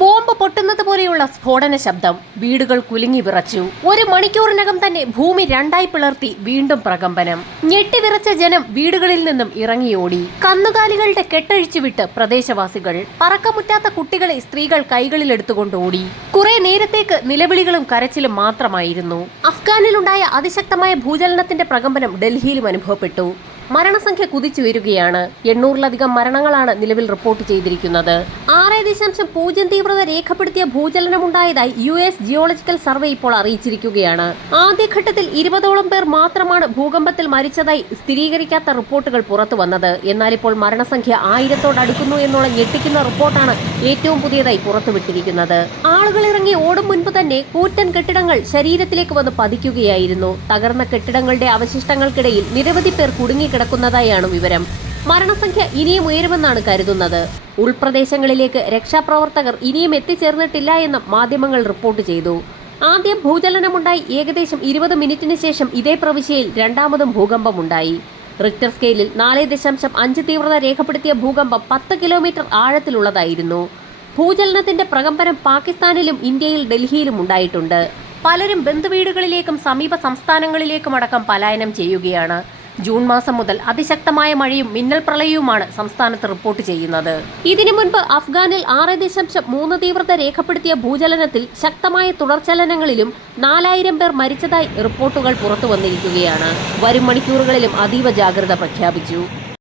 Bomb പൊട്ടുന്നത് പോലെയുള്ള സ്ഫോടന ശബ്ദം. വീടുകൾ കുലുങ്ങി വിറച്ചു. ഒരു മണിക്കൂറിനകം തന്നെ ഭൂമി രണ്ടായി പിളർത്തി വീണ്ടും പ്രകമ്പനം. ഞെട്ടിവിറച്ച ജനം വീടുകളിൽ നിന്നും ഇറങ്ങിയോടി. കന്നുകാലികളുടെ കെട്ടഴിച്ചുവിട്ട് പ്രദേശവാസികൾ. പറക്കമുറ്റാത്ത കുട്ടികളെ സ്ത്രീകൾ കൈകളിലെടുത്തുകൊണ്ട് ഓടി. കുറെ നേരത്തേക്ക് നിലവിളികളും കരച്ചിലും മാത്രമായിരുന്നു. അഫ്ഗാനിലുണ്ടായ അതിശക്തമായ ഭൂചലനത്തിന്റെ പ്രകമ്പനം ഡൽഹിയിലും അനുഭവപ്പെട്ടു. മരണസംഖ്യ കുതിച്ചുയരുകയാണ്. 800-ലധികം മരണങ്ങളാണ് നിലവിൽ റിപ്പോർട്ട് ചെയ്തിരിക്കുന്നത്. 6.0 തീവ്രത രേഖപ്പെടുത്തിയ ഭൂചലനമുണ്ടായതായി US ജിയോളജിക്കൽ സർവേ ഇപ്പോൾ അറിയിച്ചിരിക്കുകയാണ്. ആദ്യഘട്ടത്തിൽ 20ഓളം പേർ മാത്രമാണ് ഭൂകമ്പത്തിൽ മരിച്ചതായി സ്ഥിരീകരിക്കാത്ത റിപ്പോർട്ടുകൾ പുറത്തു വന്നത്. എന്നാൽ ഇപ്പോൾ മരണസംഖ്യ 1000-തോടടുക്കുന്നു എന്നുള്ള ഞെട്ടിക്കുന്ന റിപ്പോർട്ടാണ് ഏറ്റവും പുതിയതായി പുറത്തുവിട്ടിരിക്കുന്നത്. ആളുകൾ ഇറങ്ങി ഓടും മുൻപ് തന്നെ കൂറ്റൻ കെട്ടിടങ്ങൾ ശരീരത്തിലേക്ക് വന്ന് പതിക്കുകയായിരുന്നു. തകർന്ന കെട്ടിടങ്ങളുടെ അവശിഷ്ടങ്ങൾക്കിടയിൽ നിരവധി പേർ കുടുങ്ങിക്കിടക്കുന്നതായാണ് വിവരം. മരണസംഖ്യ ഇനിയും ഉയരുമെന്നാണ് കരുതുന്നത്. ഉൾപ്രദേശങ്ങളിലേക്ക് രക്ഷാപ്രവർത്തകർ ഇനിയും എത്തിച്ചേർന്നിട്ടില്ല എന്ന് മാധ്യമങ്ങൾ റിപ്പോർട്ട് ചെയ്തു. ആദ്യം ഭൂചലനമുണ്ടായി ഏകദേശം 20 മിനിറ്റിന് ശേഷം ഇതേ പ്രവിശ്യയിൽ രണ്ടാമതും ഭൂകമ്പമുണ്ടായി. റിക്ടർ സ്കെയിലിൽ 4.5 തീവ്രത രേഖപ്പെടുത്തിയ ഭൂകമ്പം 10 കിലോമീറ്റർ ആഴത്തിലുള്ളതായിരുന്നു. ഭൂചലനത്തിന്റെ പ്രകമ്പനം പാകിസ്ഥാനിലും ഇന്ത്യയിൽ ഡൽഹിയിലും ഉണ്ടായിട്ടുണ്ട്. പലരും ബന്ധുവീടുകളിലേക്കും സമീപ സംസ്ഥാനങ്ങളിലേക്കും അടക്കം പലായനം ചെയ്യുകയാണ്. ജൂൺ മാസം മുതൽ അതിശക്തമായ മഴയും മിന്നൽ പ്രളയവുമാണ് സംസ്ഥാനത്ത് റിപ്പോർട്ട് ചെയ്യുന്നത്. ഇതിനു മുൻപ് അഫ്ഗാനിൽ 6.3 തീവ്രത രേഖപ്പെടുത്തിയ ഭൂചലനത്തിൽ ശക്തമായ തുടർചലനങ്ങളിലും 4000 പേർ മരിച്ചതായി റിപ്പോർട്ടുകൾ പുറത്തു വന്നിരിക്കുകയാണ്. വരും മണിക്കൂറുകളിലും അതീവ ജാഗ്രത പ്രഖ്യാപിച്ചു.